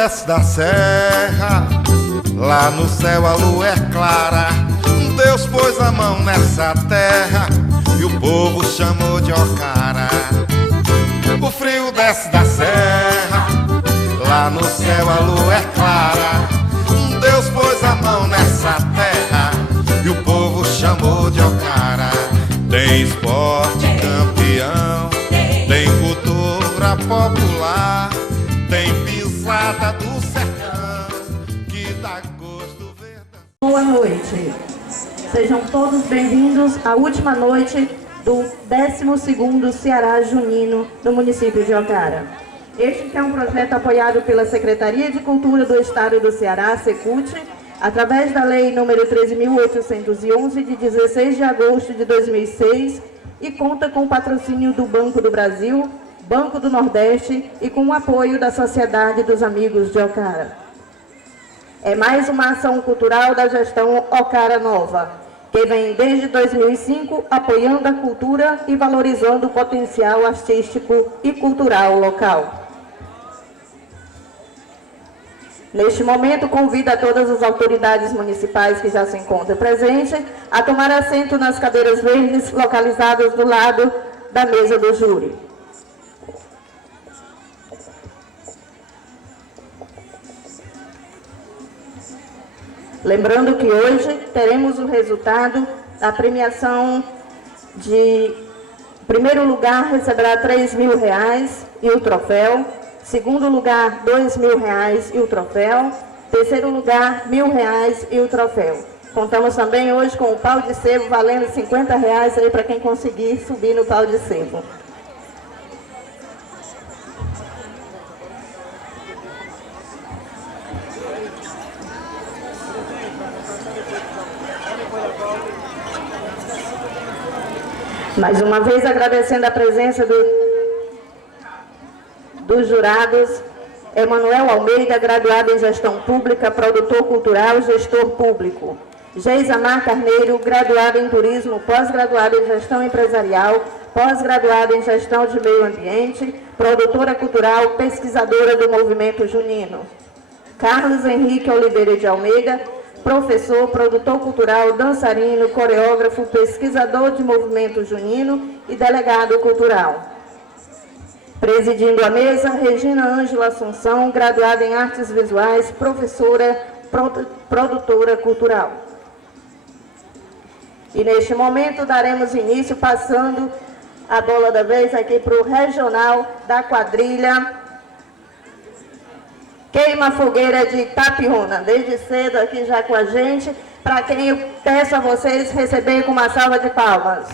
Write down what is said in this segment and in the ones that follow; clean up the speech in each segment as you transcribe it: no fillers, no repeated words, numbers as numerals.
desce da serra, lá no céu a lua é clara. Deus pôs a mão nessa terra e o povo chamou de Ocara. O frio desce da serra, lá no céu a lua é clara. Deus pôs a mão nessa terra e o povo chamou de Ocara. Tem esporte campeão, tem cultura popular, tem pisada do sertão que dá gosto verdade. Boa noite. Sejam todos bem-vindos à última noite do 12º Ceará Junino no município de Ocara. Este que é um projeto apoiado pela Secretaria de Cultura do Estado do Ceará, Secult, através da Lei nº 13.811, de 16 de agosto de 2006, e conta com o patrocínio do Banco do Brasil, Banco do Nordeste e com o apoio da Sociedade dos Amigos de Ocara. É mais uma ação cultural da gestão Ocara Nova, que vem desde 2005 apoiando a cultura e valorizando o potencial artístico e cultural local. Neste momento, convido a todas as autoridades municipais que já se encontram presentes a tomar assento nas cadeiras verdes localizadas do lado da mesa do júri. Lembrando que hoje teremos o resultado da premiação de... Primeiro lugar receberá R$3.000 e o troféu. Segundo lugar, R$2.000 e o troféu. Terceiro lugar, R$1.000 e o troféu. Contamos também hoje com o pau de sebo valendo R$50 aí para quem conseguir subir no pau de sebo. Mais uma vez agradecendo a presença dos jurados, Emanuel Almeida, graduado em Gestão Pública, produtor cultural, gestor público. Geisamar Carneiro, graduado em Turismo, pós-graduado em Gestão Empresarial, pós-graduado em Gestão de Meio Ambiente, produtora cultural, pesquisadora do Movimento Junino. Carlos Henrique Oliveira de Almeida, professor, produtor cultural, dançarino, coreógrafo, pesquisador de movimento junino e delegado cultural. Presidindo a mesa, Regina Ângela Assunção, graduada em Artes Visuais, professora, produtora cultural. E neste momento daremos início passando a bola da vez aqui para o regional da quadrilha Queima Fogueira de Itapiúna, desde cedo aqui já com a gente, para quem eu peço a vocês receberem com uma salva de palmas.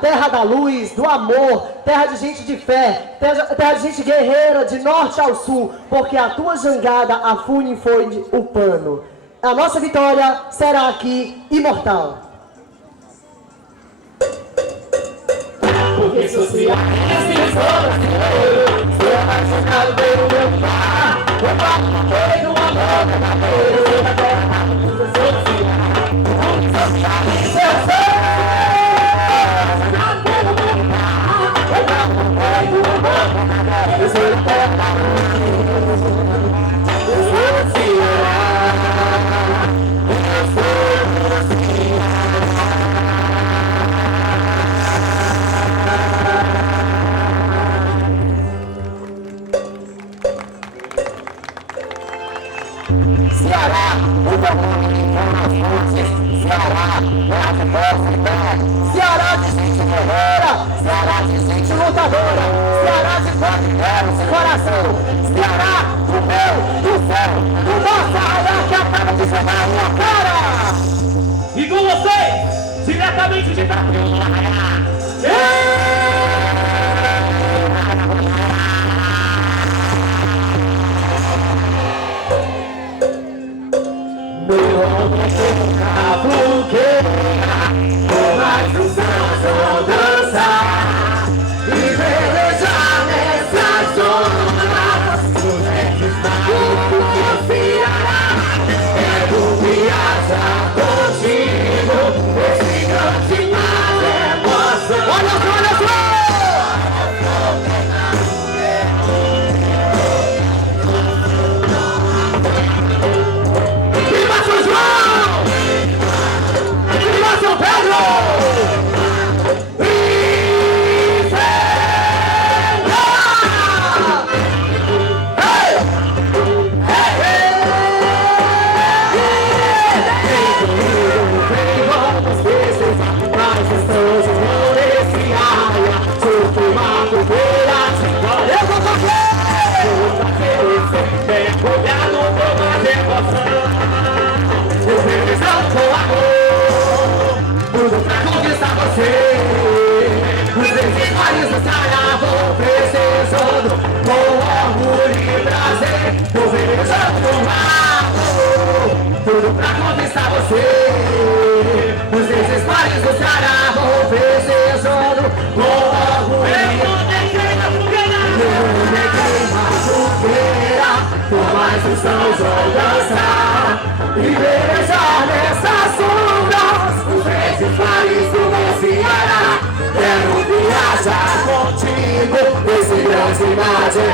Terra da luz, do amor, terra de gente de fé, terra de gente guerreira, de norte ao sul, porque a tua jangada, a fune foi o pano. A nossa vitória será aqui imortal. Porque social sou apaixonado pelo meu pai, eu participei do amor verdadeiro, sou da terra, Ceará de gente guerreira, Ceará de gente lutadora, Ceará de guerreiros de coração, Ceará do meu, do céu, do nosso arraial que acaba de chegar na minha cara. E com vocês, diretamente de Itapuã. Meu nome é Cabuqueira, mas os sons vão dançar e velejar nessas ondas. Os verdes malucos do Ceará, quero viajar contigo, esse grande mar é emoção. Olha só, olha só! Viva São João! Viva São Pedro! Tudo pra conquistar você. Os verdes mares do Ceará vão precisando, com orgulho e prazer, tô velejando no mar. Tudo pra conquistar você. Os verdes mares do Ceará vão precisando, com orgulho e prazer. Por mais os sons vão dançar e velejar nessas ondas. Os verdes mares do meu Ceará, quero viajar contigo, esse grande mar de